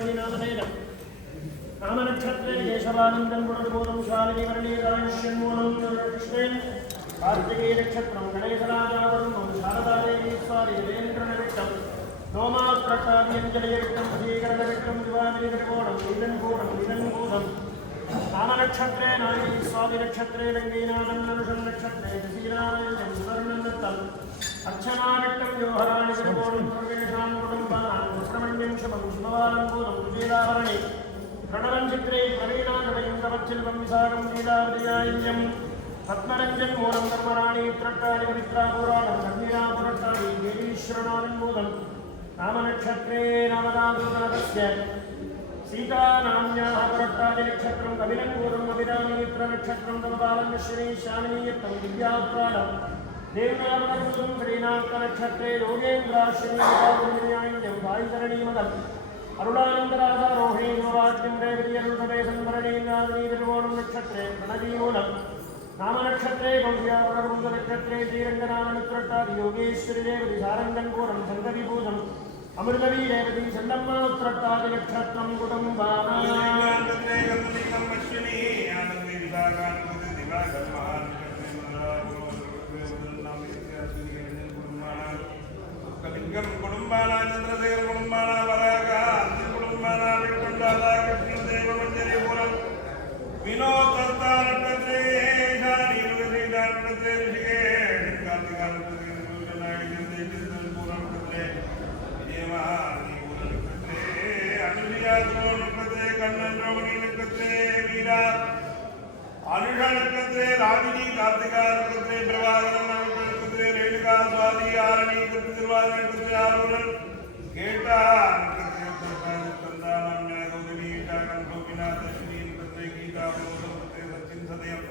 శ్రీనాథనేన నామనక్షత్రే కేశవానందం పునర్బోధం శాలిని వర్ణీరాయుష్యన్మూలం కృష్ణేన్ కార్తికేయ నక్షత్రం గణేశరాజావరుణం శారదాదేవి స్వారి దేవేంద్రనవిట్టం నోమాత్రటావ్యంజలయవిట్టం వశీకరణవిట్టం దివానీకరణం నిదంభూతం నామనక్షత్రే నాయీ స్వామి నక్షత్రే రంగీనాథం ననుషం నక్షత్రే శ్రీనారాయణం సువర్ణన్నత్తం అర్చనావిట్టం యోహరాణి త్రికోణం పూర్వేషాం కుటుంబానాం సుబ్రహ్మణ్యం శుభం శుభవాలంబూతం కుచేలాభరణి ప్రణరంచిత్రే ప్రవీణాకవయం తవచ్చిల్వం విశాఖం నీలావృయాయం పద్మరంజన్మూలం ధర్మరాణి త్రట్టాని పవిత్రాపురాణం ధర్మీరాపురట్టాని దేవీశ్వరణానంబూతం నామనక్షత్రే నవదాదూతనదస్య సీతానామ్యాః పురట్టాని నక్షత్రం కవిలంబూతం అభిరామీత్ర నక్షత్రం తమపాలన్యశ్వరీ శామినీయత్తం దివ్యాపురాణం దేవ్యాపురం శ్రీనాథ నక్షత్రే యోగేంద్రాశ్వరీయాయం వాయుధరణీమదం అరుణానందరాజారోహిణీ యువరాజ్యం రేవతియరుణే సంభరణీనాథనీ తిరువోణం నక్షత్రే ప్రణదీమూలం నామనక్షత్రే గౌర్యాపురముంద నక్షత్రే శ్రీరంగనామమిత్రట్టాది యోగేశ్వరి రేవతి సారంగంపూరం సంగవిభూతం అమృతవీ రేవతి చందమ్మాత్రట్టాది నక్షత్రం కుటుంబానాం కలింగం కుటుంబానా చంద్రశేఖర కుటుంబానా వరాకాంతి కుటుంబానా విఠ్ఠల కృష్ణదేవమంజరీపురం వినోదత్తానట్టే శానీరుగశ్రీదానట్టే ఋషికేశ్ కార్తికానట్టే సూర్యనాయుడు విజయమహానీపురనట్టే అనుషయాద్రోనట్టే కన్నన్ రోహిణీ నట్టే వీరా అనుష నట్టే రాగిణి కార్తికా నట్టే ప్రభాకరన్ नक्षत्रे रेणुका स्वाति आरणी कृतिर्वादन नक्षत्रे आरोहण केटा नक्षत्रे चंदानम्य गौतमी ईटा कंठोपिना दर्शिनी नक्षत्रे गीता नक्षत्रे सचिन सदयम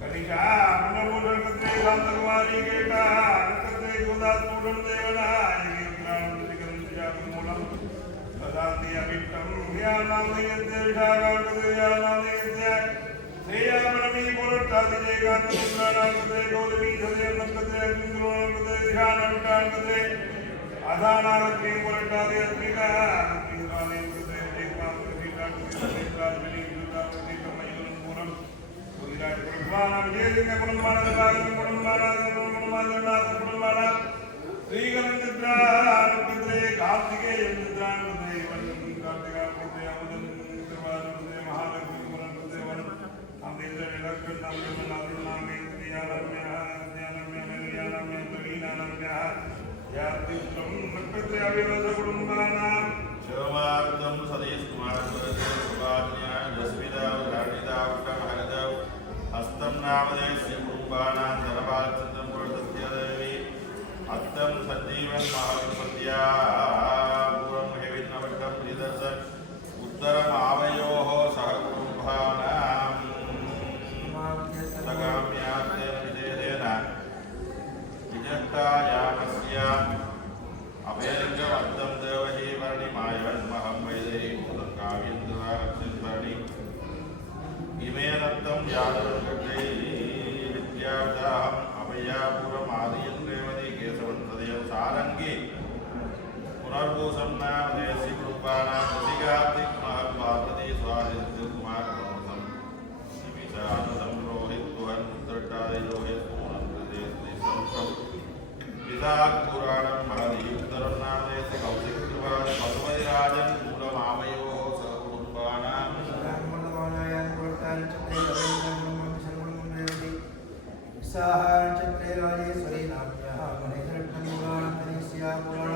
कनिका ब्रह्ममूल नक्षत्रे शांतकुमारी केटा नक्षत्रे गोदास मूलम देवना यज्ञान प्रतिकरण जातमूलम सदाति अभिष्टम ज्ञानामयस्य विशाखा नक्षत्रे ज्ञानामयस्य श्रेयामणि पुरट्टादि जयकांत नक्षत्रे गौतमी सदयम नक्षत्रे इंद्रो नक्षत्रे ध्यान नक्षत्रे अधानारत्ने पुरट्टादि अत्रिका नक्षत्रे नक्षत्रे जयकांत नक्षत्रे राजमणि नक्षत्रे कमयूरं पूरं गुजरात पुरट्टाना विजयसिंह कुटुंबाना राजन कुटुंबाना कुटुंबाना कुटुंबाना श्रीगणेन्द्र नक्षत्रे कार्तिकेय नक्षत्रे नक्षत्रे कार्तिका नक्षत्रे अमृत नक्षत्रे महालक्ष्मी शिवमार्गं सदेश कुमार हस्तं नामदेस्य कुटुंबानां धनपालचन्द्रं पुरसत्य देवी हस्तं सजीवन महागणपत्या पूर्वं हेविन्नवट्टं निदर्शन उत्तरम् आवयोः सह कुटुंबानां सगाम्यात्तेन विजयेन विजक्तायामस्य अभेर्गवद्धं देवही वर्णिमायन्महं वैदेही भूतं काव्येन्द्राक्षिन्वर्णि इमे दत्तं यादवगट्टै विद्यार्थाहम् अभयापुरमादयन् रेवती केशवं तदेव सारङ्गी पुनर्भूषं नामदेशि कुटुम्बानां प्रतिगार्तिक महत्पार्वती स्वादित्य कुमार विशानदं रोहित तुहन् त्रट्टादि रोहित पूर्णं प्रदेशि संकं विदाक पुराणं महदीयुक्तरं नामदेशि कौशिक कृपाण पशुपतिराजन् मूलमामयोः सह कुटुम्बानां साहारचक्रे राजेश्वरी नाम्याः महेश्वरठन्मूलानन्दनिस्या पुराण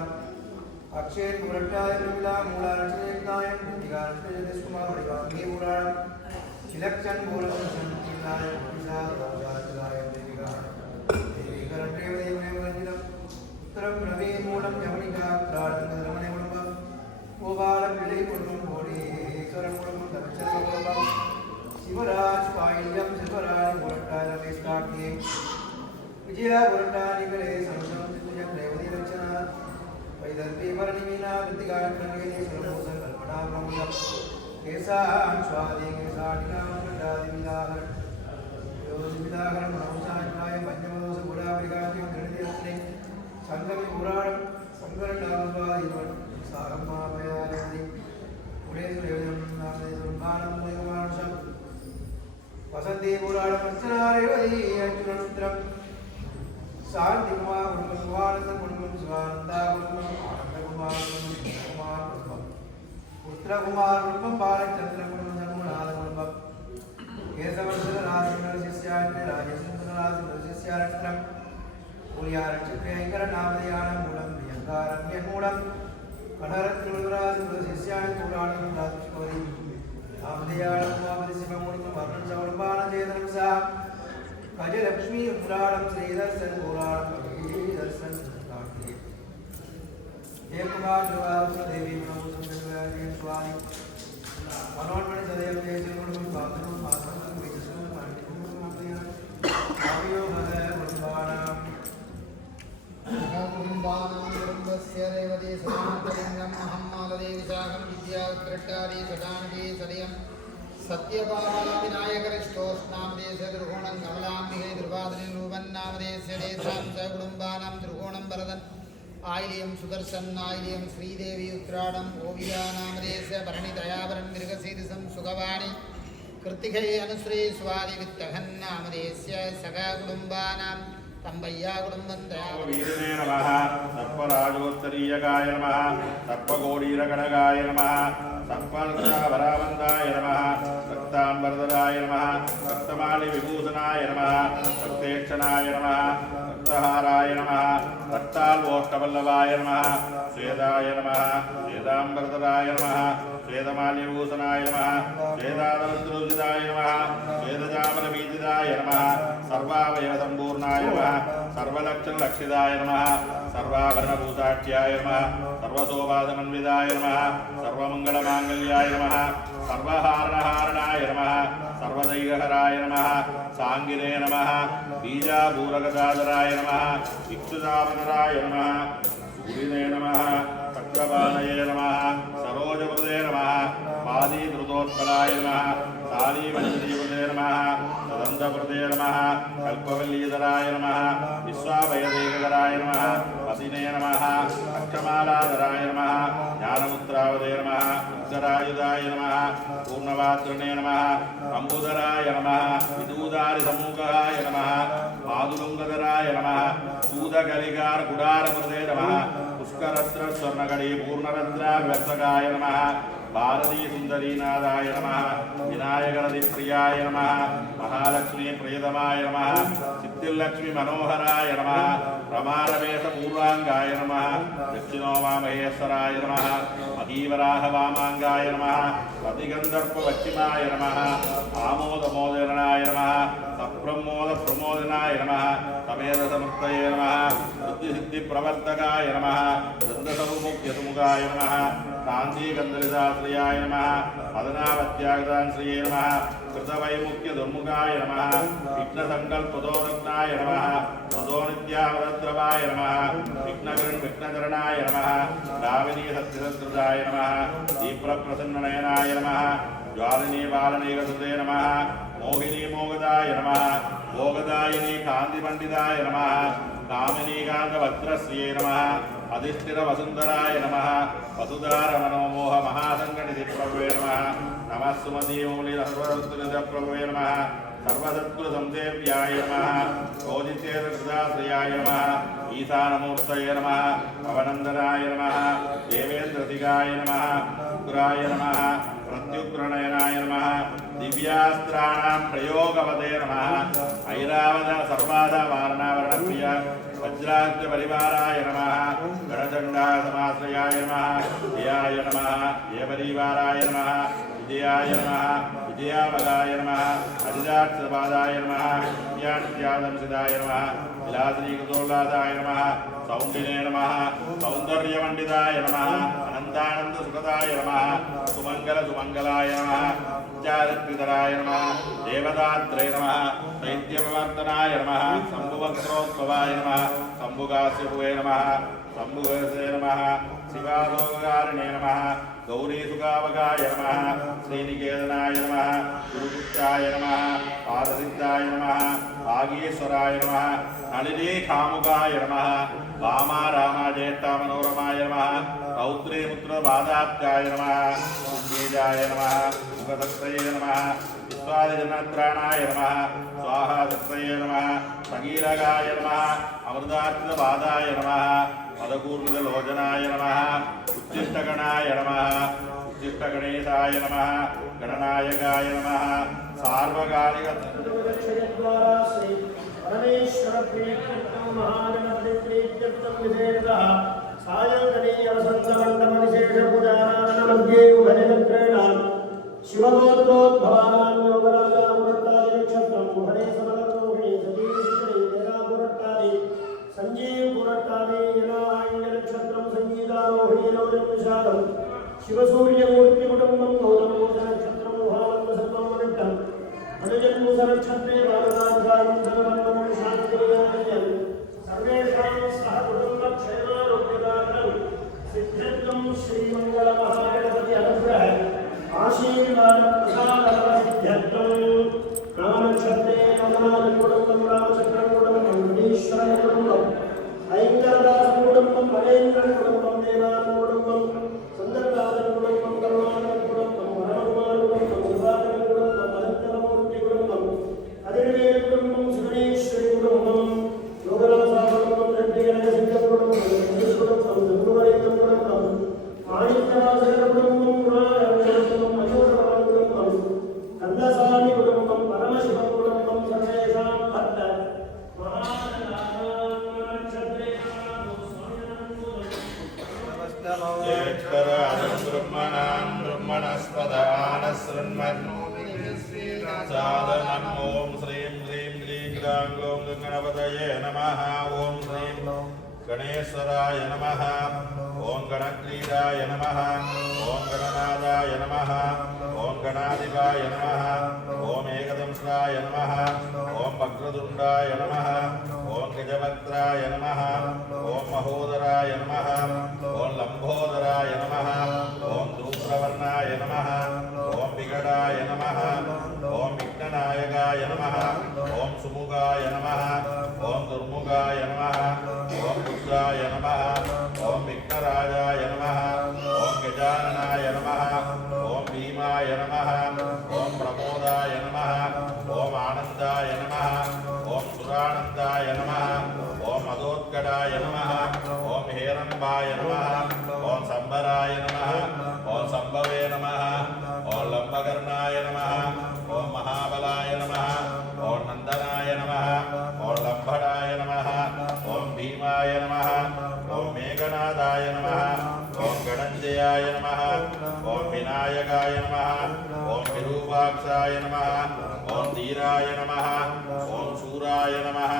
अक्षय पुरट्टाय प्रमिला मूलानचनेताय प्रतिगानचनेतस्कुमारवडिवाङ्गे पुराण विलक्षण मूलं संकीर्णाय विशालाय देविका देवीकरण्रेवदेवनेवरञ्जितम् उत्तरं रवे मूलं यमनिका प्राणन्दरमणेवडम्बं गोपालपिळै पुण्यं कोडीश्वरं मूलं दक्षिणमूलं शिवराज पायल्यं शिवराणि पुरट्टाय रमेशकाट्ये विजया पुरट्टानिकले संसं सिद्धजग्रेवदी रक्षणा वैदर्भी वर्णिमीना वृत्तिकाट्रङ्गेने सुरभूषं कल्पना प्रमुदं केशान् स्वादे केशाटिकां पुरट्टादिविदाहर योजिविदाहरं नवसायनाय पञ्चमदोष गुणावलिकान्तिं धृणिदेवस्ने संगमि पुराणं संकरणामस्वादिवन् सारम्मापयानि शांति कुमार कुटुंबम शिवानंद कुटुंबम शिवानंदा कुटुंबम आनंद कुमार कुटुंबम कुमार कुटुंबम पुत्र कुमार कुटुंबम बालचंद्र कुटुंबम धर्मनाथ कुटुंबम केशवर्धन राजेंद्र शिष्यान्य राजेंद्र राजेंद्र शिष्यान्यत्रम पुलियारक्षत्रेकर नामधेयानं मूलं प्रियंकारं यन्मूलं कणरत्नराजेंद्र शिष्यान्य पुराणं राजपुरी नामधेयानं मामदि शिवमूलं वर्णं सौरभानचेतनं सा गजलक्ष्मी पुराणं श्रीदर्शन पुराणं दर्शन कार्तिक देवकुमार शिवाजी देवी नमो संदेवाय स्वामी मनोन्मणि सदैव जय गुरुं स्वातनं मातरं विष्णु मातृं आयो भगवान् कुटुम्बानां कुटुम्बस्य देवते सदानन्दलिङ्गम् अहं मालदेविशाखं विद्यावत्रट्टारी सदानदी सदयं सत्यभामाविनायकरिष्ठोष्णामदेश दुर्गुणं कमलाम्बिके दुर्वादिनिरूपन्नामदेस्य देशां च कुटुम्बानां दुर्गुणं वरदन् आय्लियं सुदर्शन आय्लियं श्रीदेवी उत्तराडं ओविया नामदेस्य भरणिदयावरं मृगशीर्षं सुखवाणी कृतिकै अनुश्री स्वादि वित्तहन् नामदेस्य सखा कुटुम्बानां तंबय्या कुटुंबं वीरने नमः सर्पराजोत्तरीयकाय नमः सर्पगोडीरगणगाय नमः सर्पवरावन्दाय नमः रक्ताम्बरधराय नमः रक्तमालिविभूषणाय नमः रक्तेक्षणाय नमः रक्तहाराय नमः रक्ताल्वोष्टवल्लभाय नमः श्वेताय नमः श्वेताम्बरधराय नमः श्वेतमाल्यविभूषणाय नमः श्वेतादवस्त्रोजिताय नमः श्वेतजामलवीजिताय नमः सर्वावयवसम्पूर्णाय नमः सर्वलक्षणलक्षिताय नमः सर्वाभरणभूताढ्याय नमः सर्वशोभासमन्विताय नमः सर्वमङ्गलमाङ्गल्याय नमः सर्वहारणहारणाय नमः सर्वदैगहराय नमः साङ्गिने नमः बीजाभूरगदाधराय नमः इक्षुदावनराय नमः सूरिने नमः चक्रपाणये नमः सरोजकृते नमः पादीधृतोत्कलाय नमः सालीमञ्जरीकृते नमः सदन्तकृते नमः कल्पवल्लीधराय नमः विश्वाभयदेकधराय नमः पतिने नमः अक्षमालाधराय नमः ज्ञानमुद्रावते नमः उग्गरायुधाय नमः पूर्णवाद्रणे नमः अम्बुधराय नमः विदूदारिसम्मुखाय नमः पादुलुङ्गधराय नमः सूदकलिकारकुडारकृते नमः पुष्करत्नस्वर्णकडी पूर्णरत्नाभ्यर्थकाय नमः भारती सुंदरीनाथाय नमः विनायकरतिप्रियाय नमः महालक्ष्मी प्रियतमाय नमः सिद्धिर्लक्ष्मी मनोहराय नमः प्रमारवेश पूर्वांगाय नमः दक्षिणोमामहेश्वराय नमः महीवराहवामांगाय नमः पतिगंधर्पवच्चिमाय नमः आमोदमोदनाय नमः सप्रमोद प्रमोदनाय नमः समेधसमृतये नमः बुद्धिसिद्धिप्रवर्तकाय नमः दन्तसमुख्यसुमुखाय नमः कान्तिगन्धलिताश्रयाय नमः पदनावत्यागताश्रिये नमः कृतवैमुख्यदुर्मुखाय नमः विघ्नसङ्कल्पदोरत्नाय नमः मदोनित्यावरद्रवाय नमः विघ्नचरणाय नमः दाविनी सत्यसत्कृताय नमः दीप्रप्रसन्ननयनाय नमः ज्वालिनी बालनीकृते नमः मोहिनी मोगदाय नमः भोगदायिनी कान्तिपण्डिताय नमः कामिनी कान्तवक्त्रस्ये नमः अधिष्ठिरवसुन्धराय नमः वसुधार मनोमोह महासङ्गणिप्रभवे नमः नमः सुमतीमौलिसर्वसत्कृतप्रभवे नमः सर्वसत्कृतसंसेव्याय नमः ओजितेन्द्रकृताश्रयाय नमः ईशानमूर्तये नमः पवनन्दनाय नमः देवेन्द्रदिगाय नमः उग्राय नमः प्रत्युग्रनयनाय नमः दिव्यास्त्राणां प्रयोगवते नमः ऐरावत सर्वाधावारणावरणप्रिय वज्राज्यपरिवाराय नमः गणचण्डाय समाश्रयाय नमः जयाय नमः जयपरिवाराय नमः विजयाय नमः विजयावगाय नमः अजिदाक्षपादाय नमः विद्यानित्यादंसिदाय नमः विलासनीकृतोल्लासाय नमः सौण्डिने नमः सौन्दर्यमण्डिताय नमः अनन्तानन्दसुखदाय नमः सुमङ्गलसुमङ्गलाय नमः चारित्रिधराय नमः देवदात्रे नमः दैत्यप्रवर्तनाय नमः शम्भुवक्त्रोद्भवाय नमः शम्भुकास्यभुवे नमः शम्भुवसे नमः शिवालोकारिणे नमः गौरीसुखावगाय नमः श्रीनिकेतनाय नमः गुरुपुत्राय नमः पादसिद्धाय नमः भागीश्वराय नमः नलिनीकामुकाय नमः वामा रामाज्येष्ठा मनोरमाय नमः रौद्रीपुत्रबाधाब्जाय नमः सुबीजाय नमः सुखदत्तये नमः विश्वादिजनत्राणाय नमः स्वाहा शक्तये नमः सगीरगाय नमः अमृतार्चितपादाय नमः मदकूर्मितलोचनाय नमः उच्चिष्टगणाय नमः उच्चिष्टगणेशाय नमः गणनायकाय नमः सार्वकालिक परमेश्वर प्रीत्यर्थम महागणपति प्रीत्यर्थम विशेषतः सायंकनीय वसंत मंडप विशेष पूजानां मध्ये उभयनक्रीडां शिवगोत्रोद्भवानां योगराजामुहूर्तादि नक्षत्रं मुहरे समलरोहिणी सजीविष्णी वेदामुहूर्तादि संजीव मुहूर्तादि यनायन नक्षत्रं संगीतारोहिणी नवजन्मशालं शिवसूर्यमूर्तिकुटुम्बं गौतमोद नक्षत्रं मुहावन्त सर्वं वनिष्ठम् अनुजन्मनक्षत्रे बालकान्तां सर्वं शान्तिर्यायन् सर्वेषां सह कुटुम्बक्षेमारोग्यदानं सिद्ध्यर्थं श्रीमङ्गलमहागणपति अनुग्रह आशीर्वाद प्रसादसिद्ध्यर्थं रामनक्षत्रे रामनाथं कुटुम्बं रामचक्रं कुटुम्बं मुनीश्वरं कुटुम्बं ऐङ्गरदासं कुटुम्बं महेन्द्रं कुटुम्बं देवानं कुटुम्बं सुन्दरदासं कुटुम्बं करुणानं कुटुम्बं हनुमान् कुटुम्बं विभागनं कुटुम्बं अनन्तरमूर्ति कुटुम्बं अधिर्वेद कुटुम्बं सुगणेश्वरी कुटुम्बं योगराजा कुटुम्बं रेड्डिगणसिद्धं कुटुम्बं गणेश कुटुम्बं जम्बुवरेन्द्रं कुटुम्बं माणिक्यवासर कुटुम्बं कुटुम्बं मयूरभवन कुटुम्बं कन्दसामि कुटुम्बं परमशिवं कुटुम्बं सर्वेषां भक्त साधनम् ओम श्रीं ह्रीं क्लीं ग्रां ग्लौं गणपतये नमः ओम श्रीं गणेश्वराय नमः ओम गणक्रीडाय नमः ओम गणनादाय नमः ओम गणाधिपाय नमः ओम एकदंशाय नमः ओम वक्रतुण्डाय नमः ओम गजवक्त्राय नमः ओम महोदराय नमः ओम लंबोदराय नमः ओम धूम्रवर्णाय नमः ओम विकटाय नमः ओम विघ्ननायकाय नमः ओम सुमुखाय नमः ओम दुर्मुखाय नमः ओम बुद्धाय नमः ओम विघ्नराजाय नमः ओम गजाननाय नमः ओम भीमाय नमः ओम प्रमोदाय नमः ओम आनंदाय नमः ओम सुरानंदाय नमः ओम अदोत्कटाय नमः ओम हेरंबाय नमः ओम संबराय नमः ओम संभवे नमः ओम लंबकर्णाय नमः ओम महाबलाय नमः ओम नंदनाय नमः ओम लंबडाय नमः ओम भीमाय नमः ओम मेघनादाय नमः ओम गणंजयाय नमः ओम विनायकाय नमः ओम विरूपाक्षाय नमः ओम धीराय नमः ओम शूराय नमः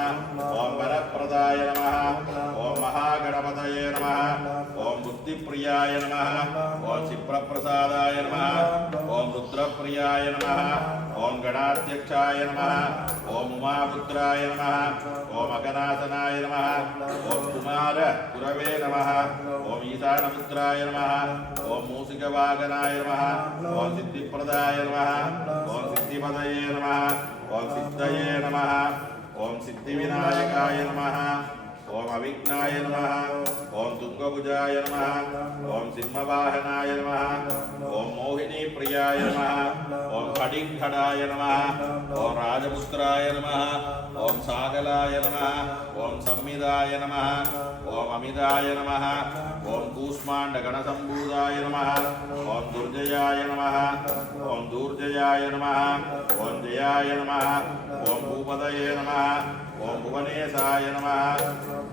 ओम वरप्रदाय नमः ओम महागणपतये नमः ओम बुद्धिप्रियाय नमः ओम क्षिप्रप्रसादाय नमः ओम रुद्रप्रियाय नमः ओम गणाध्यक्षाय नमः ओम उमापुत्राय नमः ओम अगनाथनाय नमः ओम कुमार गुरवे नमः ओम ईशानपुत्राय नमः ओम मूषिकवाहनाय नमः ओम सिद्धिप्रदाय नमः ओम सिद्धिपदये नमः ओम सिद्धये नमः ओम सिद्धिविनायकाय नमः ओम अविघ्नाय नमः ओम तुंगभुजाय नमः ओम सिंहवाहनाय नमः ओम मोहिनी प्रियाय नमः ओम खडिखडाय नमः ओम राजपुत्राय नमः ओम सागलाय नमः ओम संमिदाय नमः ओम अमिदाय नमः ओम कूष्माण्डगणसम्भूताय नमः ओम दुर्जयाय नमः ओम दूर्जयाय नमः ओम जयाय नमः ओम भूपतये नमः ओम भुवनेशाय नमः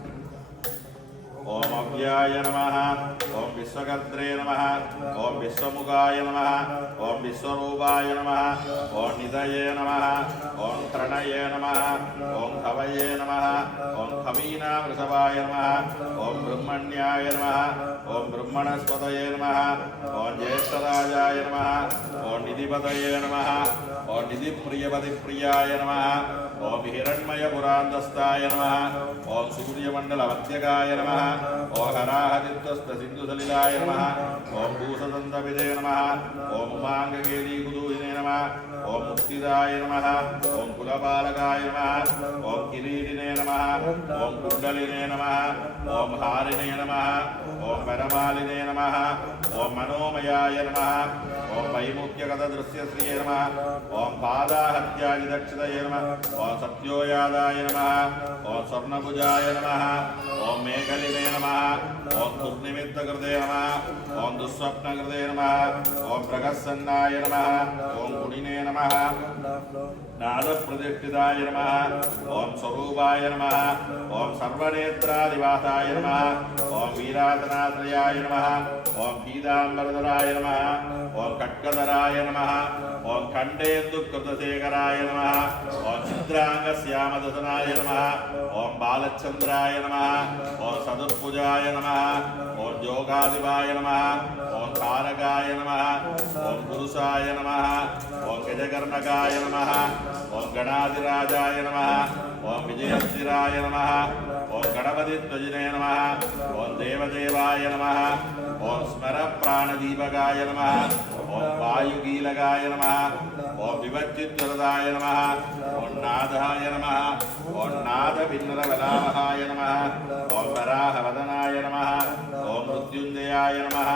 ओम अव्याय नमः ओम विश्वकर्त्रे नमः ओम विश्वमुखाय नमः ओम विश्वरूपाय नमः ओम निधये नमः ओम प्रणये नमः ओम कवये नमः ओम कवीना वृषभाय नमः ओम ब्रह्मण्याय नमः ओम ब्रह्मणस्पतये नमः ओम ज्येष्ठराजाय नमः ओम निधिपतये नमः ओम निधिप्रियपतिप्रियाय नमः ओम हिरण्मयपुरान्तस्ताय नमः ओम सूर्यमण्डलमध्यगाय नमः ओम हराहदित्यस्तसिन्धुसलिलाय नमः ओम भूषदन्तविदे नमः ओम उमाङ्गकेलीकुतूहिने नमः ओम मुक्तिदाय नमः ओम कुलपालकाय नमः ओम किरीटिने नमः ओम कुण्डलिने नमः ओम हारिणे नमः ओम परमालिने नमः ओम मनोमयाय नमः ओम वैमुख्यगतदृश्यश्रिये नमः ओम पादाहत्यादिदक्षितये नमः ओम सत्योयादाय नमः ओम स्वर्णभुजाय नमः ओम मेघलिने नमः ओम दुर्निमित्तकृते नमः ओम दुःस्वप्नकृते नमः ओम प्रगस्सन्नाय नमः ओम गुणिने नमः नादप्रतिष्ठिताय नमः ओम स्वरूपाय नमः ओम सर्वनेत्रादिवासाय नमः ओम वीरातनाश्रयाय नमः ओम पीताम्बरधराय नमः ओम खड्गधराय नमः ओम खण्डेन्दुकृतशेखराय नमः ओम चित्रांगश्यामदसनाय नमः ओम बालचन्द्राय नमः ओम सदुर्भुजाय नमः ओम योगादिवाय नमः ओम तारकाय नमः ओम पुरुषाय नमः ओम गजकर्णकाय नमः ओम गणाधिराजाय नमः ओम विजयस्थिराय नमः ओम गणपतिध्वजिने नमः ओम देवदेवाय नमः ओम स्मरप्राणदीपकाय नमः ओम वायुगीलकाय नमः ओम विभज्जितवरदाय नमः ओम नादाय नमः ओम नादभिन्नरवलामहाय नमः ओम वराहवदनाय नमः ओम मृत्युञ्जयाय नमः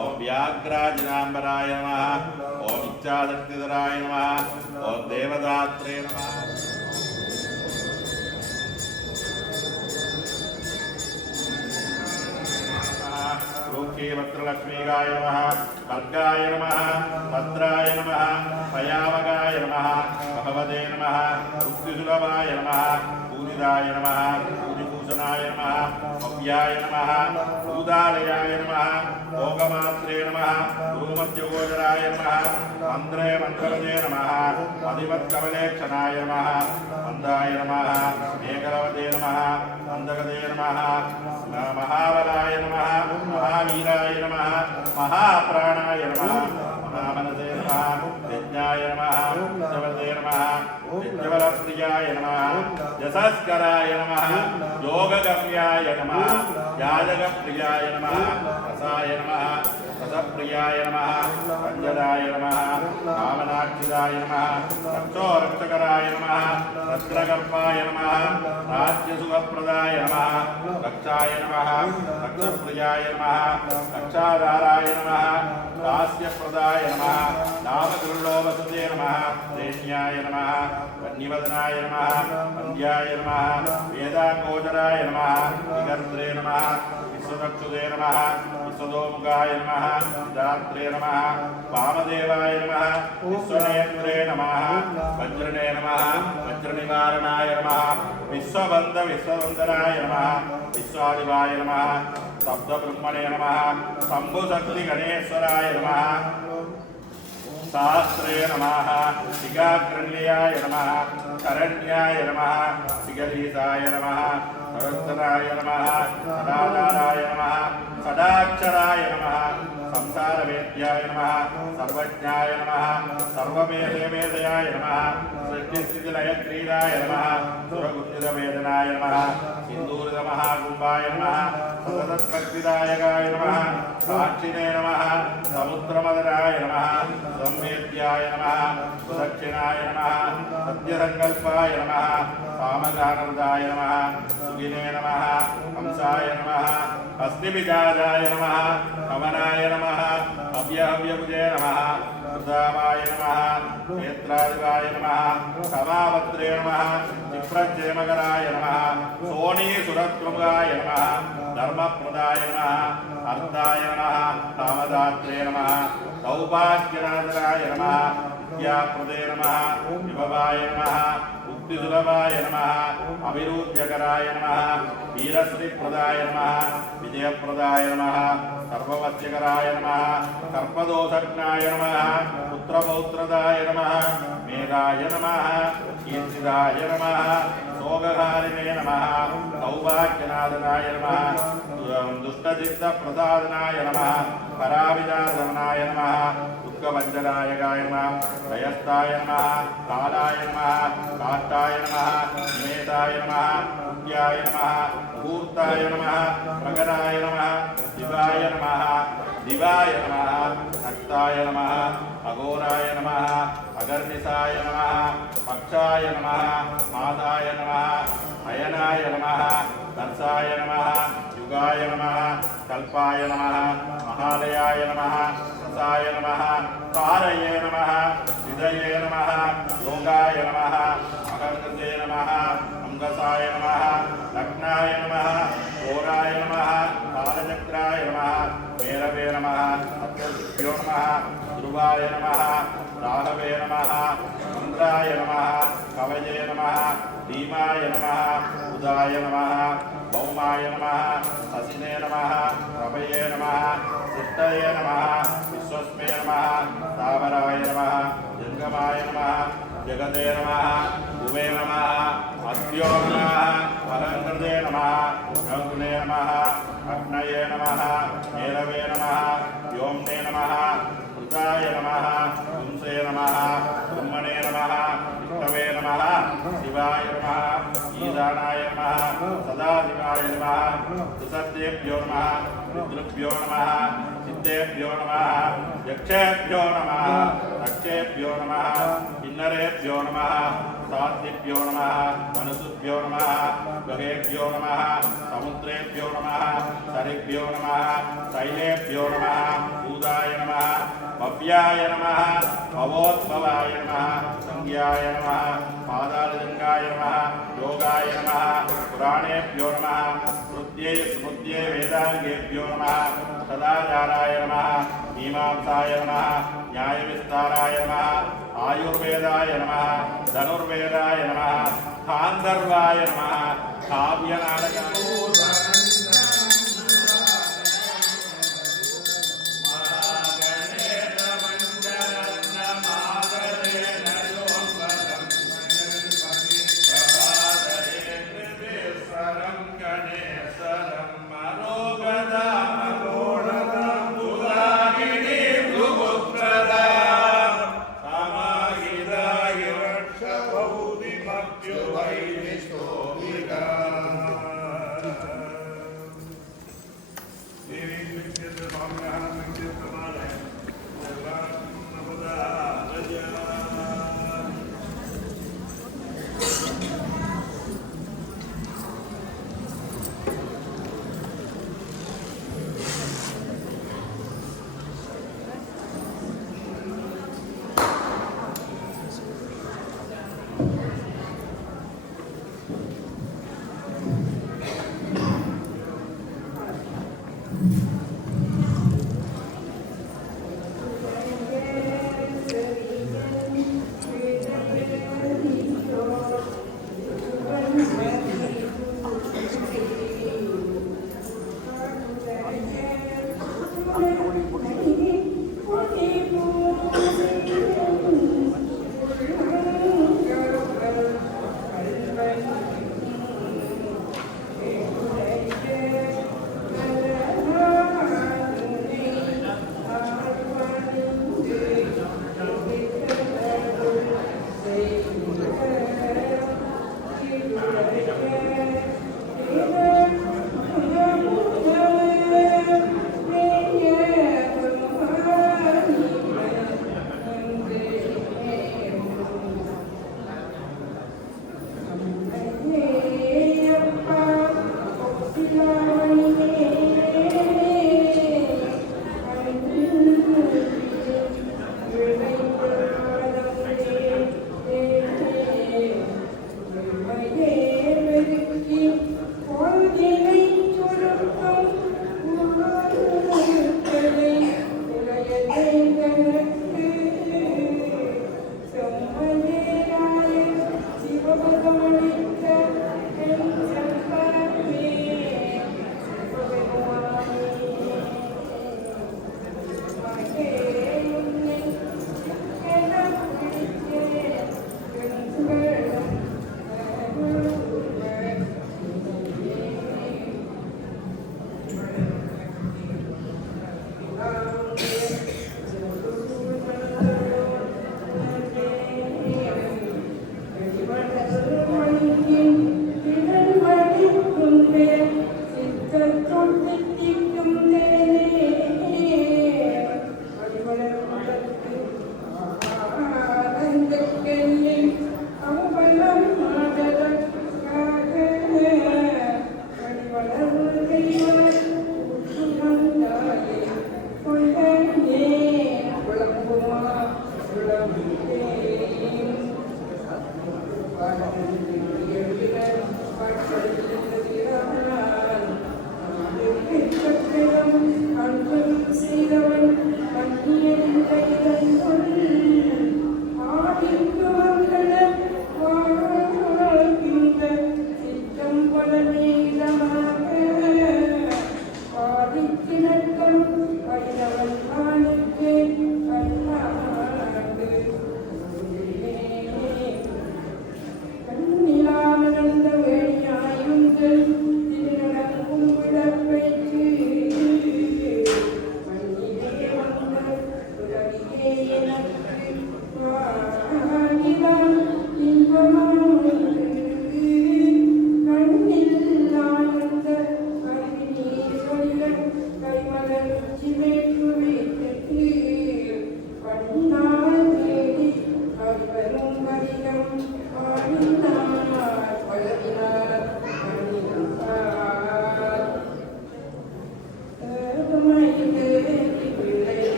ओम व्याघ्राजिनाम्बराय नमः ओम इच्छाशक्तिधराय नमः ओम देवदात्रे नमः वत्रलक्ष्मीगाय नमः भर्गाय नमः भद्राय नमः भयावगाय नमः भगवते नमः मुक्तिसुलभाय नमः पूजिताय नमः पूजिभूषणाय नमः भव्याय नमः भूदालयाय नमः भोगमात्रे नमः गुरुमध्यगोचराय नमः मन्त्रे मन्त्रवते नमः अधिपत्कमलेक्षणाय नमः मन्दाय नमः मेघलवते नमः मन्दगते नमः महाबलाय नमः महावीराय नमः महाप्राणाय नमः महामनसे नमः यज्ञाय नमः जवते नमः यज्ञबलप्रियाय नमः यशस्कराय नमः योगगम्याय नमः याजकप्रियाय नमः रसाय नमः रसप्रियाय नमः रञ्जनाय नमः कामनाक्षिदाय नमः रक्षोरक्षकराय नमः रत्नगर्भाय नमः राज्यसुखप्रदाय नमः रक्षाय नमः रक्षप्रियाय नमः रक्षाधाराय नमः दास्यप्रदाय नमः नामगुरुलोभसुते नमः देश्याय नमः वन्यवदनाय नमः वन्द्याय नमः वेदाङ्गोचराय नमः विकर्त्रे नमः विश्वदक्षुते नमः विश्वदोमुखाय नमः दात्रे नमः वामदेवाय नमः विश्वनेत्रे नमः वज्रणे नमः वज्रनिवारणाय नमः विश्ववन्दराय नमः विश्वादिवाय नमः सप्तब्रह्मणे नमः शम्भुशक्तिगणेश्वराय नमः शास्त्रे नमः शिखाग्रण्याय नमः शरण्याय नमः शिखलीसाय नमः सरस्वताय नमः सदाधाराय नमः सदाक्षराय नमः संसारवेद्याय नमः सर्वज्ञाय नमः सर्वमेधयाय नमः सृष्टिस्थितिलयक्रीडाय नमः सुरगुञ्जितवेदनाय नमः सिन्दूरितमहाकुम्भाय नमः सततत्भक्तिदायकाय नमः साक्षिणे नमः समुद्रमदराय नमः संवेद्याय नमः सुदक्षिणाय नमः सत्यसङ्कल्पाय नमः कामगानर्दाय नमः सुगिने नमः हंसाय नमः अस्तिविजाजाय नमः कमनाय नमः अव्यहव्यभुजे नमः कृतावाय नमः नेत्रादिवाय नमः समावत्रे नमः विप्रक्षेमकराय नमः सोणीसुरत्वमुगाय नमः धर्मप्रदाय नमः अर्थाय नमः कामदात्रे नमः सौभाग्यनाथराय नमः विद्याप्रदे नमः विभवाय नमः मुक्तिसुलभाय नमः अभिरूध्यकराय नमः वीरश्रीप्रदाय नमः विजयप्रदाय नमः सर्ववस्यकराय नमः सर्पदोषज्ञाय नमः पुत्रपौत्रदाय नमः मेघाय नमः कीर्तिदाय नमः शोकहारिणे नमः सौभाग्यनाथनाय नमः दुष्टचित्तप्रसादनाय नमः पराविदासनाय नमः दुःखवञ्चनायकाय नमः दयस्ताय नमः कालाय नमः काष्ठाय नमः निमेषाय नमः मुख्याय नमः मुहूर्ताय नमः प्रगराय नमः शिवाय नमः दिवाय नमः नक्ताय नमः अघोराय नमः अगर्निशाय नमः पक्षाय नमः मासाय नमः अयनाय नमः दर्शाय नमः युगाय नमः कल्पाय नमः महालयाय नमः रसाय नमः तारये नमः हृदये नमः योगाय नमः अहङ्कृते नमः अंगसाय नमः लग्नाय नमः घोराय नमः कालचक्राय नमः मेरवे नमः अत्युभ्यो नमः ध्रुवाय नमः राघवे नमः चन्द्राय नमः कवये नमः भीमाय नमः उदाय नमः भौमाय नमः हसिने नमः रवये नमः सिद्धये नमः विश्वस्मे नमः तावराय नमः जङ्गमाय नमः जगते नमः भुवे नमः अद्यो नमः अहङ्कृते नमः रघुने नमः अग्नये नमः नेरवे नमः व्योम्ने नमः कृताय नमः पुंसे नमः ब्रह्मणे नमः विष्णवे नमः शिवाय नमः ईशानाय नमः सदाशिवाय नमः सुसत्येभ्यो नमः पितृभ्यो नमः सिद्धेभ्यो नमः यक्षेभ्यो नमः रक्षेभ्यो नमः किन्नरेभ्यो नमः सात्विभ्यो नमः मनुष्यभ्यो नमः गहेभ्यो नमः समुद्रेभ्यो नमः सरिभ्यो नमः शैलेभ्यो नमः भूताय नमः भव्याय नमः भवोद्भवाय नमः संज्ञाय नमः पादाललिङ्गाय नमः योगाय नमः पुराणेभ्यो नमः स्मृत्यै स्मृत्यै वेदाङ्गेभ्यो नमः सदाचाराय नमः मीमांसाय नमः न्यायविस्ताराय नमः आयुर्वेदाय नमः धनुर्वेदाय नमः गान्धर्वाय नमः काव्यनाटकाय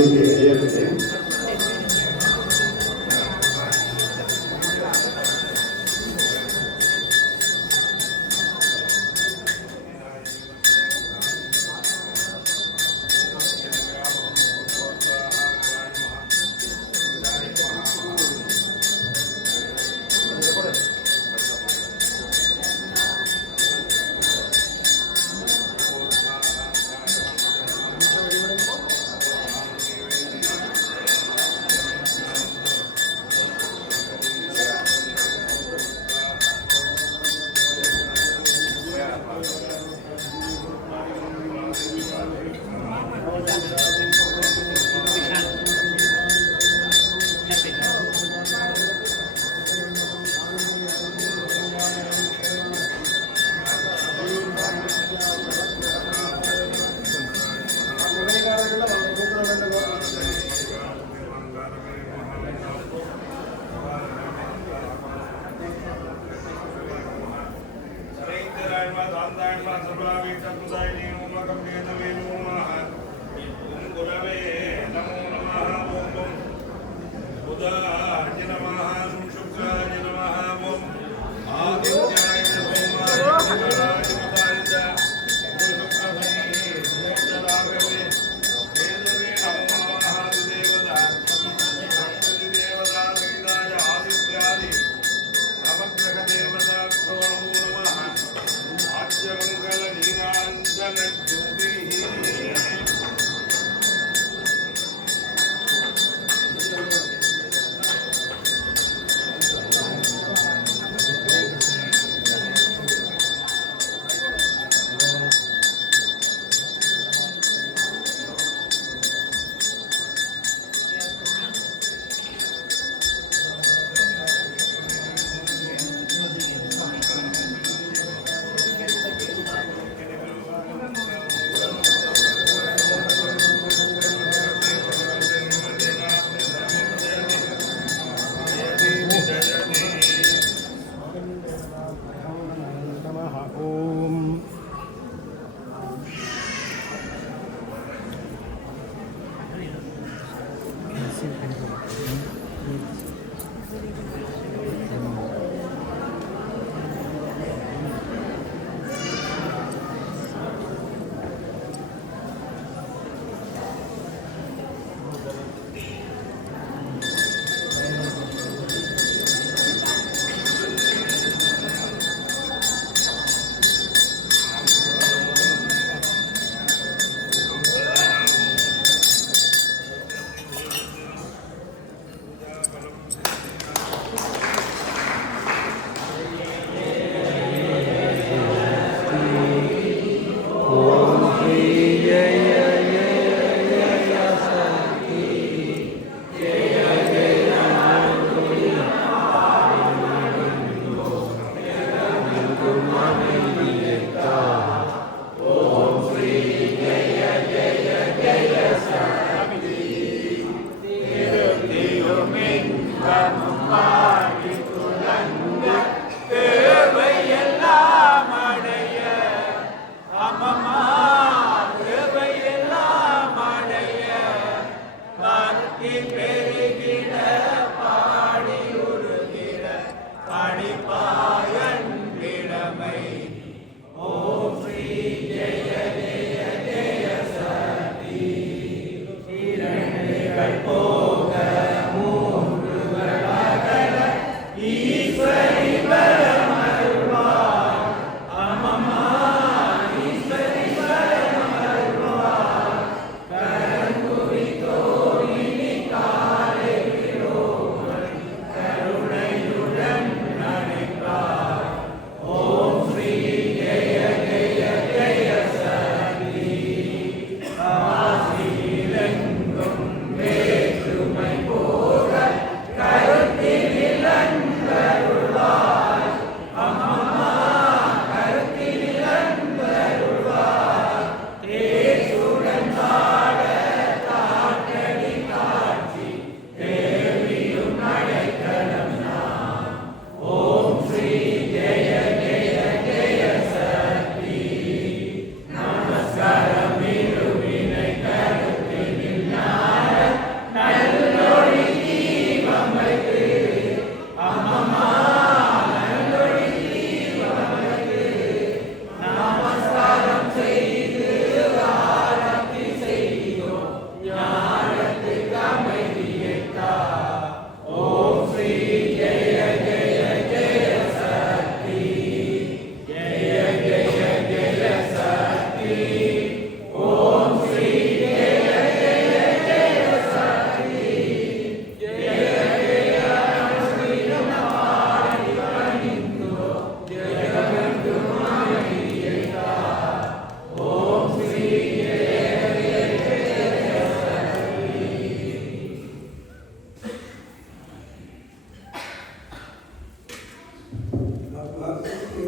வேண்டிக்கு ஏற்பட்டு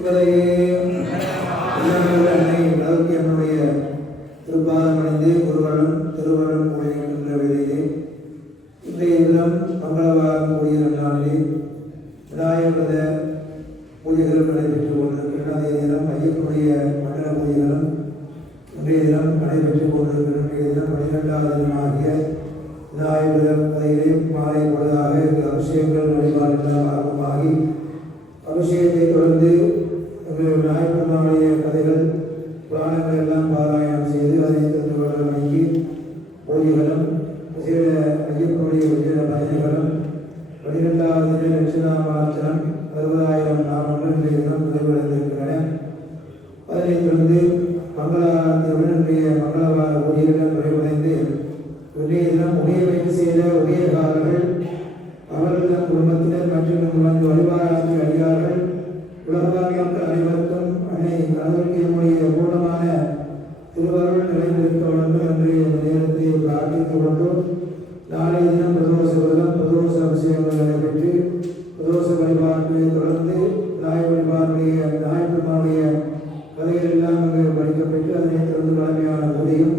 இவரையே அன்னை உலகக்கு என்னுடைய திருப்பாதம் அடைந்து திருவருளும் கூடியிருக்கின்ற வேளையிலே இன்றைய தினம் மங்களவாரம் கூடிய நாளிலே விநாயகத பூஜைகளும் நடைபெற்றுக் கொண்டிருக்கின்றன. அதே தினம் ஐயப்பனுடைய மண்டல பூஜைகளும் இன்றைய தினம் நடைபெற்றுக் கொண்டிருக்கின்ற இன்றைய தினம் 12வது தினமாகிய விநாயகர் கதையிலே மாலை பொழுதாக அபிஷேகங்கள் வழிபாடுகள் ஆரம்பமாகி அபிஷேகத்தை தொடர்ந்து விநாயகருடைய கதைகள் புராணங்கள் எல்லாம் பாராயணம் செய்து அதை தந்து மணிக்கு பூஜைகளும் விசேட ஐயப்பனுடைய விசேட பஜனைகளும் 12வது தின லட்சணாமார்ச்சனம் 60,000 நாமங்கள் இன்றைய தினம் நிறைவடைந்திருக்கின்றன. அதனைத் தொடர்ந்து மங்களாரத்தியுடன் இன்றைய மங்களவார பூஜைகள் நிறைவடைந்து இன்றைய தினம் உடைய வைத்து செய்த உடையகாரர்கள் அவர்கள் குடும்பத்தினர் மற்றும் வந்து வழிபாடு அடியார்கள் உலகவாழ் மக்கள் அனைவருக்கும் அன்னை அதற்கு என்னுடைய பூர்ணமான திருவருள் நிறைந்திருக்க வேண்டும் என்று இந்த நேரத்தை பிரார்த்தித்துக் கொண்டு நாளைய தினம் பிரதோஷ விரதம் பிரதோஷ அபிஷேகங்கள் நடைபெற்று பிரதோஷ வழிபாட்டை தொடர்ந்து விநாயகருடைய கதைகள் எல்லாம் அங்கு படிக்கப்பட்டு அதனைத் தொடர்ந்து வளமையான பூஜையும்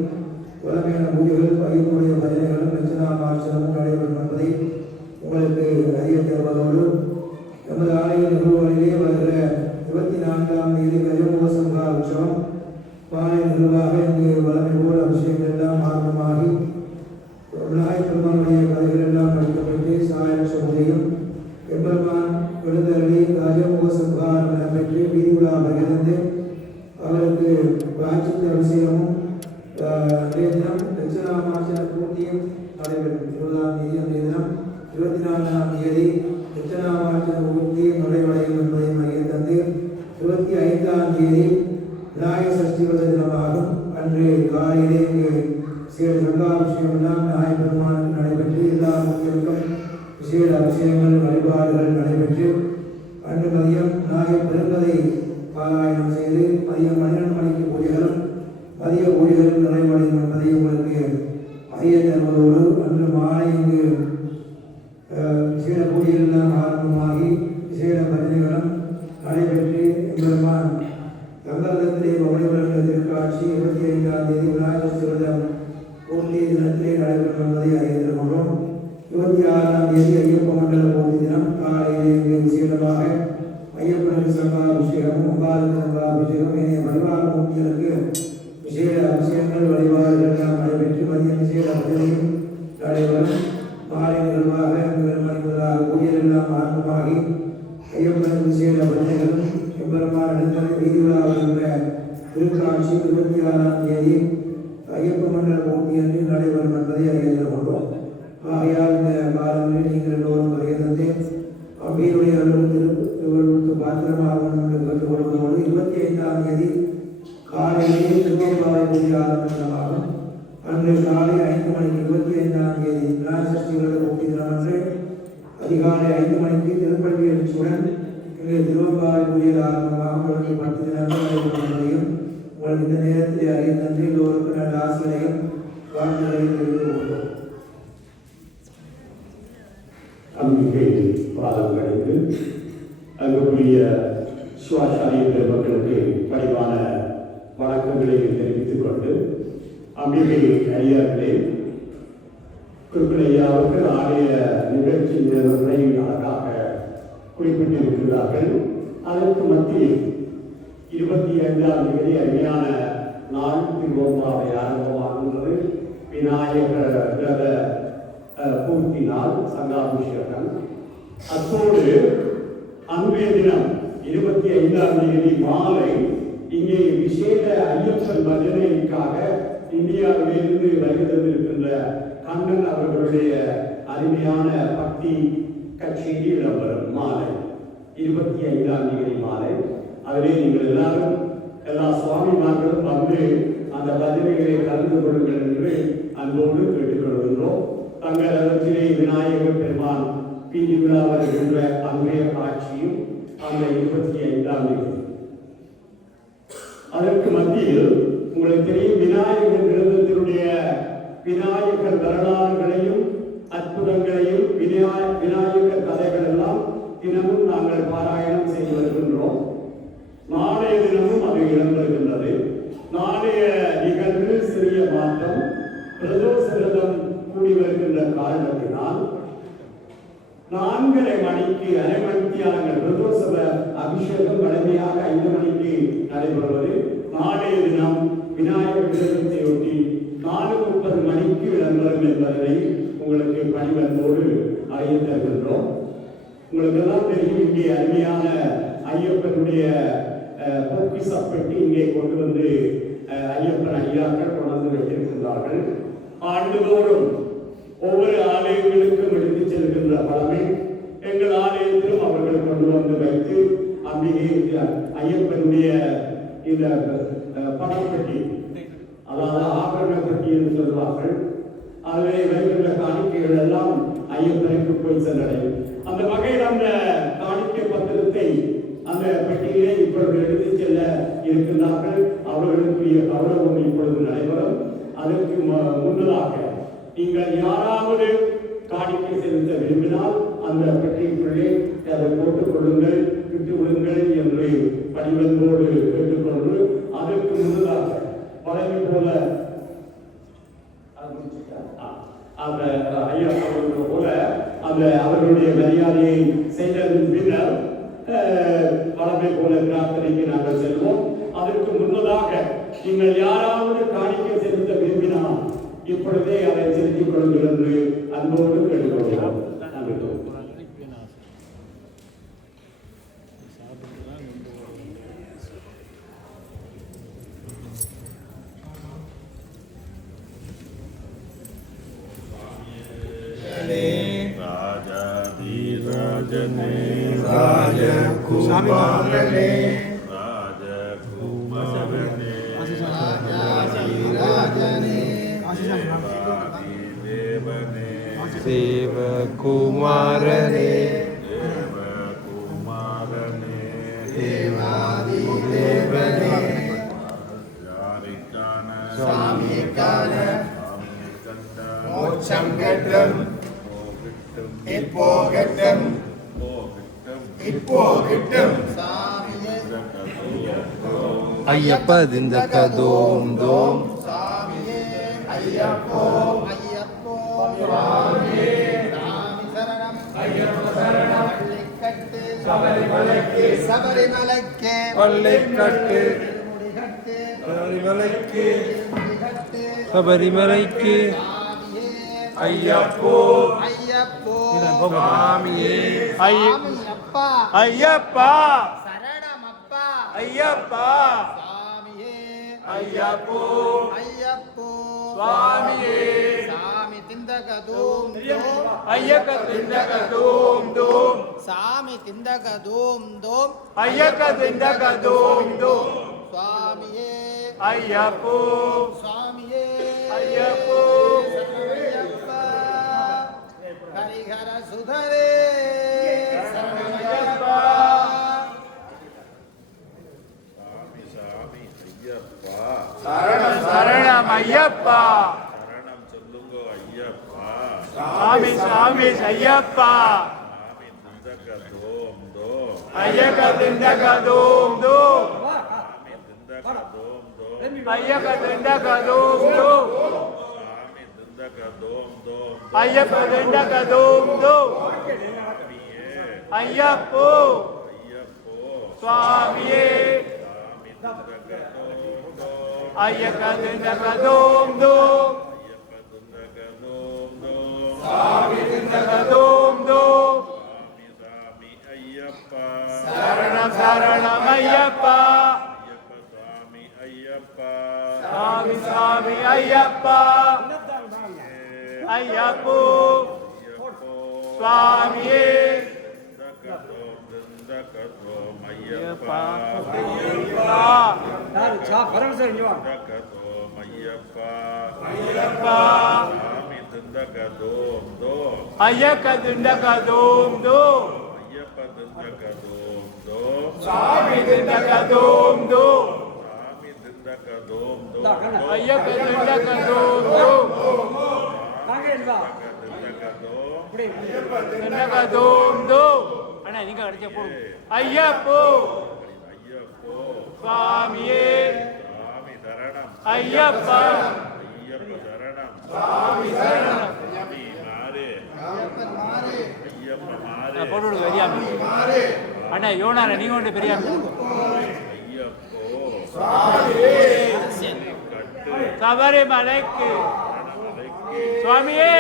வளமையான பூஜைகள் ஐயப்பனுடைய பஜனைகளும் லட்சணாமார்ச்சனமும் நடைபெறும் என்பதை உங்களுக்கு அறிய தருவதோடு நமது ஆலய நிகழ்வுகளிலே வருகிற 24ஆம் தேதி கஜமுக சங்கா உற்சவம் மாலை நிகழ்வாக இங்கு வளமை போல் அபிஷேகங்கள் எல்லாம் ஆரம்பமாகி விநாயகர் பெருமானுடைய கதைகள் எல்லாம் படிக்கப்பட்டு சாயலட்ச பூஜையும் எம்பெருமான் விழுந்தருளி கஜமுக சங்காரம் நடைபெற்று வீதி உலா பகிர்ந்து அவருக்கு பிராச்சித்த அபிஷேகமும் தினம் தட்சிணாமார்ச்சன பூர்த்தியும் நடைபெறும். 20ஆம் தேதி அன்றைய தினம் 24ஆம் தேதி தட்சிணாமார்ச்சன பூர்த்தியும் நடைபெறும் என்பதை மைய தந்து 25ஆம் தேதி விநாயகர் சஷ்டி விரத தினமாகும். அன்று காலையிலே விசேட சங்காபிஷேகம் எல்லாம் விநாயகர் பெருமானுக்கு நடைபெற்று எல்லா மக்களுக்கும் விசேட அபிஷேகங்கள் வழிபாடுகள் நடைபெற்று அன்று மதியம் விநாயகர் பெருங்கதை பாராயணம் செய்து மதியம் 12 மணிக்கு பூஜைகளும் மதிய பூஜைகளும் நிறைவடையும் என்பதை உங்களுக்கு அறிய தருவதோடு அன்று மாலை இங்கு விசேட பூஜைகள் எல்லாம் ஆரம்பமாகி விசேட பஜனைகளும் நடைபெற்று எம்பெருமான் கங்கரதத்திலே பவனிவரங்க திருக்காட்சி 25ஆம் தேதி விநாயகர் விரதம் பூர்த்தி தினத்திலே நடைபெறும் என்பதை அறிய தருகிறோம். 26ஆம் தேதி ஐயப்ப மண்டல பூர்த்தி தினம் காலையிலே இங்கு விசேடமாக ஐயப்பனுக்கு சங்காபிஷேகம் அம்பாளுக்கு சங்காபிஷேகம் ஏனைய பரிவார மூர்த்திகளுக்கு விசேட அபிஷேகங்கள் வழிபாடுகள் எல்லாம் நடைபெற்று மதியம் விசேட பஜனையும் நடைபெறும். மாலை நிகழ்வாக முதலாக பூஜைகள் எல்லாம் ஆரம்பமாகி ஐயப்பனுக்கு விசேட பஜனைகளும் எம்பெருமான் இடத்தில் வீதி உலா வருகின்ற திருக்காட்சி 26ஆம் தேதி ஐயப்ப மண்டல பூர்த்தி என்று நடைபெறும் என்பதை அறிய கொண்டோம். ஆகையால் இந்த காலங்களில் நீங்கள் எல்லோரும் வருகை தந்து அம்பியுடைய திருவள்ளுக்கு பாத்திரமாகும் என்று கற்றுக்கொள்வதோடு 25ஆம் தேதி காலையிலே திருவள்ளுவாய் பூஜை ஆரம்பமாகும். அன்று காலை 5 மணிக்கு 25ஆம் தேதி விநாயகர் சஷ்டி விரத பூர்த்தி தினம் அன்று அதிகாலை 5 மணிக்கு திருப்பள்ளி எழுச்சியுடன் இங்கே திருவள்ளுவாய் பூஜையில் ஆரம்பமாகும். தொடர்ந்து 10 தினங்கள் நடைபெறும் என்பதையும் உங்களுக்கு இந்த நேரத்தில் அறிய தந்து எல்லோருக்கும் நல்ல ஆசிரியரையும் வாழ்த்துக்களையும் தெரிவித்துக் கொள்வோம். அம்பிகை பாதங்களுக்கு அங்குரிய சுவாச்சாரிய பெருமக்களுக்கு பணிவான வணக்கங்களை தெரிவித்துக் கொண்டு அம்பிகை ஐயாக்களே குருக்குளையா அவர்கள் ஆலய நிகழ்ச்சி நிறுவனங்களை அழகாக குறிப்பிட்டிருக்கிறார்கள். அதற்கு மத்தியில் 25ஆம் தேதி அருமையான நாள் திருவம்பாவை ஆரம்பமாகின்றது. விநாயகர் விரத பூர்த்தி நாள் சங்காபிஷேகம். அத்தோடு அன்றைய தினம் 25ஆம் தேதி மாலை இங்கே விசேட ஐயப்பன் பஜனைக்காக இந்தியாவிலிருந்து வருகை தந்திருக்கின்ற கண்ணன் அவர்களுடைய அருமையான பக்தி கச்சேரி இடம்பெறும் மாலை 25ஆம் தேதி மாலை. அதிலே நீங்கள் எல்லாரும் எல்லா சுவாமிமார்களும் வந்து அந்த பஜனைகளை கலந்து கொள்ளுங்கள் என்று அன்போடு கேட்டுக்கொள்கின்றோம். தங்கள் இடத்திலே விநாயகர் பெருமான் பீதி விழா வருகின்ற அன்றைய காட்சியும் அந்த 25ஆம் தேதி. அதற்கு மத்தியில் உங்களுக்கு தெரியும் விநாயகர் கிரந்தத்தினுடைய விநாயகர் வரலாறுகளையும் அற்புதங்களையும் விநாயகர் கதைகள் எல்லாம் தினமும் நாங்கள் பாராயணம் செய்து வருகின்றோம். 4:30 மணிக்கு அரை மணித்தியான பிரதோஷ அபிஷேகம் வழமையாக 5 மணிக்கு நடைபெறுவது. நாளைய தினம் விநாயகர் விரதத்தையொட்டி 4:30 மணிக்கு விளம்பரம் என்பதை உங்களுக்கு பணிவன்போடு அறிய தருகின்றோம். உங்களுக்கு எல்லாம் தெரியும், இங்கே அருமையான ஐயப்பனுடைய பொக்கிசப்பட்டி இங்கே கொண்டு வந்து ஐயப்பன் ஐயாக்கள் கொண்டு வைத்திருக்கின்றார்கள். ஆண்டுதோறும் ஒவ்வொரு ஆலயங்களுக்கும் எடுத்துச் செல்கின்ற பழமை எங்கள் ஆலயத்திலும் அவர்கள் கொண்டு வந்து வைத்து அம்பிகை ஐயப்பனுடைய இந்த பணப்பட்டி, அதாவது ஆபரண பெட்டி என்று சொல்வார்கள், அதில் வருகின்ற காணிக்கைகள் எல்லாம் ஐயப்பனுக்கு போய் சென்றடையும். அந்த வகையில் அந்த காணிக்கை பத்திரத்தை அந்த பெட்டியிலே இப்பொழுது எடுத்துச் செல்ல இருக்கின்றார்கள். அவர்களுக்குரிய கௌரவம் இப்பொழுது நடைபெறும். அதற்கு முன்னதாக நீங்கள் யாராவது காணிக்கை செலுத்த விரும்பினால் அந்த பெட்டிக்குள்ளே அதை போட்டுக் கொள்ளுங்கள், விட்டு விடுங்கள் என்று பணிவன்போடு கேட்டுக்கொண்டு, அதற்கு முன்னதாக வழங்கி போல அந்த ஐயா அவர்கள் போல அந்த அவர்களுடைய மரியாதையை செய்ததன் பின்னர் வழமை போல பிரார்த்தனைக்கு நாங்கள் செல்வோம். அதற்கு முன்னதாக நீங்கள் யாராவது காணிக்கை செலுத்த விரும்பினால் இப்பொழுதே அதை செலுத்திக் கொள்ளுங்கள் என்று அன்போடு கேட்டுக்கொள்கிறோம். ராஜாதிராஜனே ராஜகுமாரனே ராஜகுமாரனே ராஜாதிராஜனே தேவனே தேவகுமாரனே தேவகுமாரனே தேவாதிதேவனே சாமிக்கான மோட்சம் கட்டம் இப்போ கட்டம் இப்போ கிட்டம் சாமியே ஐயப்ப திந்தக தோம் தோம் சாமியே ஐயப்போ ஐயப்போ சாமியே சாமி சரணம் ஐயப்ப சரணம் பள்ளிக்கட்டு சபரிமலைக்கு சபரிமலைக்கு பள்ளிக்கட்டு முடிகட்டு சபரிமலைக்கு முடிகட்டு சபரிமலைக்கு சாமியே ஐயப்போ ஐயப்போ சுவாமியே சாமியப்பா ஐயப்பா சரணமப்பா ஐயப்பா சாமியே ஐயப்போ ஐயப்போ சுவாமியே சாமி திந்தக தூம் தூம் ஐயக்க திந்தக தோம் தோம் சாமி திந்தக தூம் தூம் ஐயக்க திந்தக தோம் தோம் சுவாமியே ஐயப்போ சுவாமியே ஐயப்போ சரணமையப்பா ஹரிஹர சுதரே சரணமையப்பா சாமி சாமி ஐயப்பா சரணம் சரணம் ஐயப்பா சரணம் சொல்லுங்க ஐயப்பா சாமி சாமி ஐயப்பா சாமி திந்தக தோம் தோம் ஐயக்க திந்தக தோம் தோம் சாமி திந்தக தோம் தோம் ஐயக்க திந்தக தோம் தோம் சாமி திந்தக தோம் தோம் ஐயப்ப திந்தக தோம் தோம் ஐயப்போ ஐயப்போ சுவாமியே சாமி திந்தக தோம் தோம் ஐயக்க திந்தக தோம் தோம் ஐயப்ப திந்தக தோம் தோம் சாமி திந்தக தோம் தோம் சாமி சாமி ஐயப்பா சரணம் சரணம் ஐயப்பா ஐயப்ப சாமி ஐயப்பா சாமி சாமி ஐயப்பா ஐயப்போ ஐயப்போ சுவாமியே திந்தக தோம் ஐயப்பா ஐயப்பா திந்தக தோம் ஐயப்பா ஐயப்பா சாமி திந்தக தோம் தோம் ஐயக்க திந்தக தோம் தோம் ஐயப்ப திந்தக தோம் தோம் சாமி திந்தக தோம் தோம் சாமி திந்தக தோம் தோம் ஐயக்க திந்தக தோம் தோம் திந்தக தோம் திந்தக தோம் தோம் அண்ணா நீங்க அடிச்ச போடு ஐயப்போ ஐயப்போ சுவாமியே சாமி சரணம் ஐயப்பா ஐயப்ப சரணம் சாமி சரணம் சாமி மாறே ஐயப்பன் மாறே ஐயப்ப போட்டு விடுங்க பெரியாம அண்ணா யோனான நீங்க கொண்டு பெரியாம சபரிமலைக்கு சுவாமியே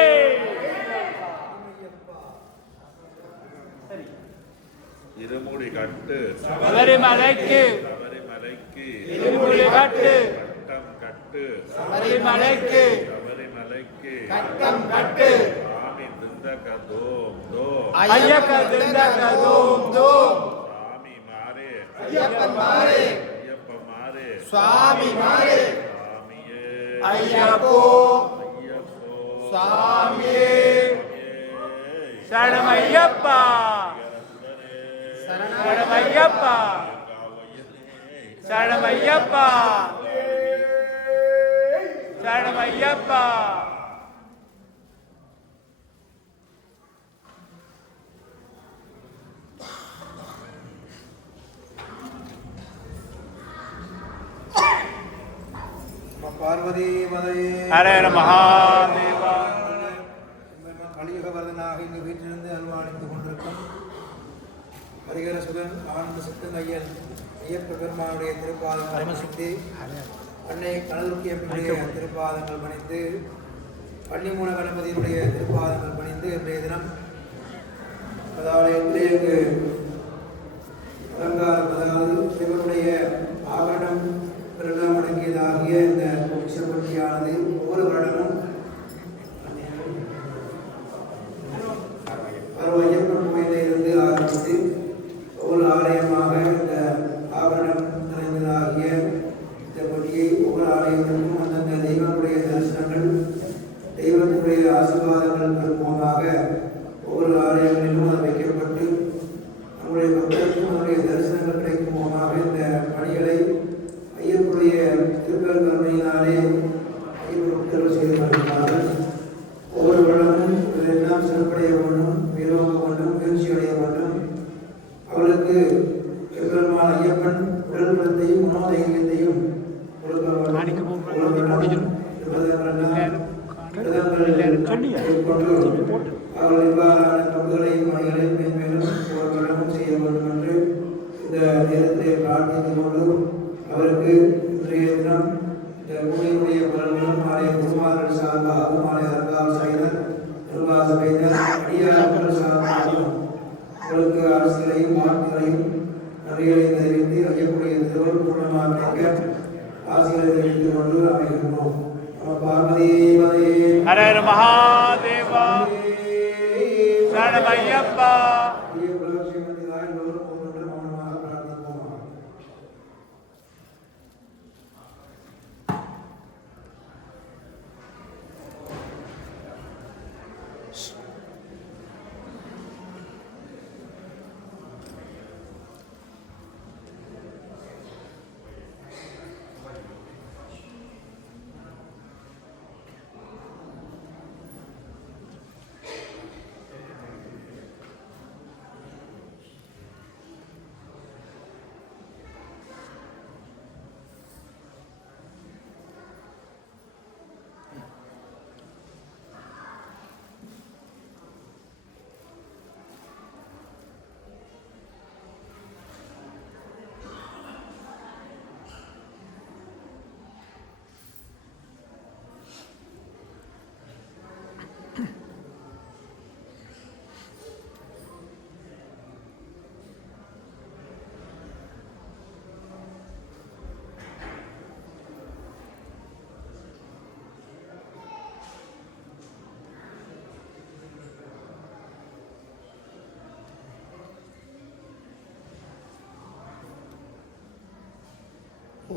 இருமுடி கட்டு சபரிமலைக்கு இருமுடி கட்டு கட்டம் கட்டு சபரிமலைக்கு கட்டம் கட்டு சாமி திந்தக தோம் தோம் ஐயக்க திண்டக தூம் தூம் சாமி மாறே ஐயப்பன் மாறே ஐயப்ப மாறே சுவாமி மாறே சாமியே ஐயப்போ ஐயப்போ சுவாமியே சரணமையப்பா சரணமையப்பா சரணமையப்பா சரணமையப்பா பார்வதி மதையே ஹர ஹர மகாதேவா கலியுக வரதனாக இங்கு வீட்டிலிருந்து அல்வாணித்துக் கொண்டிருக்கும் ஹரிகர சுகன் ஆனந்த சித்தன் ஐயன் ஐயப்ப பெருமானுடைய திருப்பாதங்கள் பணிந்து அன்னை கனதுக்கியப்பனுடைய திருப்பாதங்கள் பணிந்து பன்னிமூல கணபதியினுடைய திருப்பாதங்கள் பணிந்து இன்றைய தினம் அதாவது இங்கு அலங்காரம் அதாவது சிவனுடைய ஆவரணம் பெருநாம் அடங்கியதாகிய இந்த பொக்கிஷப்பட்டியானது ஒவ்வொரு வருடமும் ஐயப்பன் கோயிலில் இருந்து ஆரம்பித்து ஒவ்வொரு ஆலயமாக இந்த ஆவரணம் நிறைந்ததாகிய இந்த பொட்டியை ஒவ்வொரு ஆலயத்திற்கும் அந்தந்த தெய்வங்களுடைய தரிசனங்கள் தெய்வத்தினுடைய ஆசீர்வாதங்கள் மூலமாக ஒவ்வொரு ஆலயங்களிலும் அது வைக்கப்பட்டு நம்முடைய பக்தருக்கும் அதனுடைய தரிசனங்கள் கிடைக்கும் மூலமாக இந்த பணிகளை ஐயப்பனுடைய திருப்பெரும் கருணையினாலே ஐயப்பன் செய்து வருகிறார்கள். ஒவ்வொரு வருடமும் இதெல்லாம் சிறப்படைய வேண்டும், மேலோங்க வேண்டும், முயற்சி அடைய வேண்டும். அவளுக்கு எம்பெருமான் ஐயப்பன் உடல் பலத்தையும் மனோதைரியத்தையும் கொடுக்க வேண்டும். அவர்கள் இவ்வாறான பங்குகளையும் பணிகளையும் மேன்மேலும் ஒவ்வொரு வருடமும் செய்ய வேண்டும் என்று இந்த நேரத்தை பிரார்த்தித்துக் கொண்டு அவருக்கு இன்றைய தினம் இந்த பூமியினுடைய பலன்களும் ஆலய குருமார்கள் சார்பாகவும் ஆலய அர்கால் சைனர் நிர்வாக சபையினர் அடியார்கள் சார்பாகவும் உங்களுக்கு அரசுகளையும் வாழ்த்துகளையும் நன்றிகளையும் தெரிவித்து ஐயக்கூடிய திருவள்ளுவர் பூர்ணமாக கிடைக்க ஆசிகளை தெரிவித்துக் கொண்டு அமைகின்றோம். பார்வதி ஹர ஹர மகாதேவா சரணமையப்பா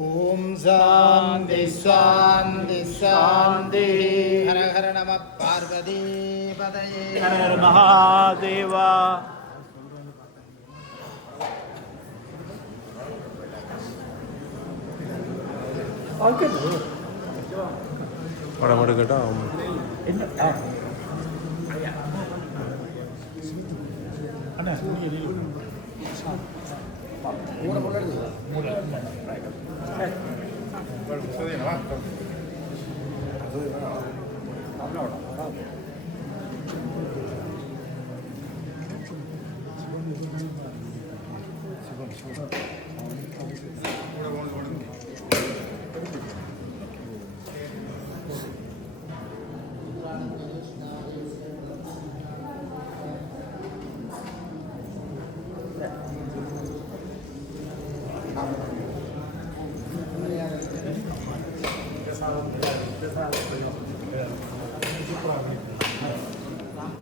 ஓம் சாந்தி சாந்தி சாந்தி. ஹர ஹர நம பார்வதி பதையே. ஹர ஹர மகாதேவா படம் எடுக்கட்டா அவ்வளோ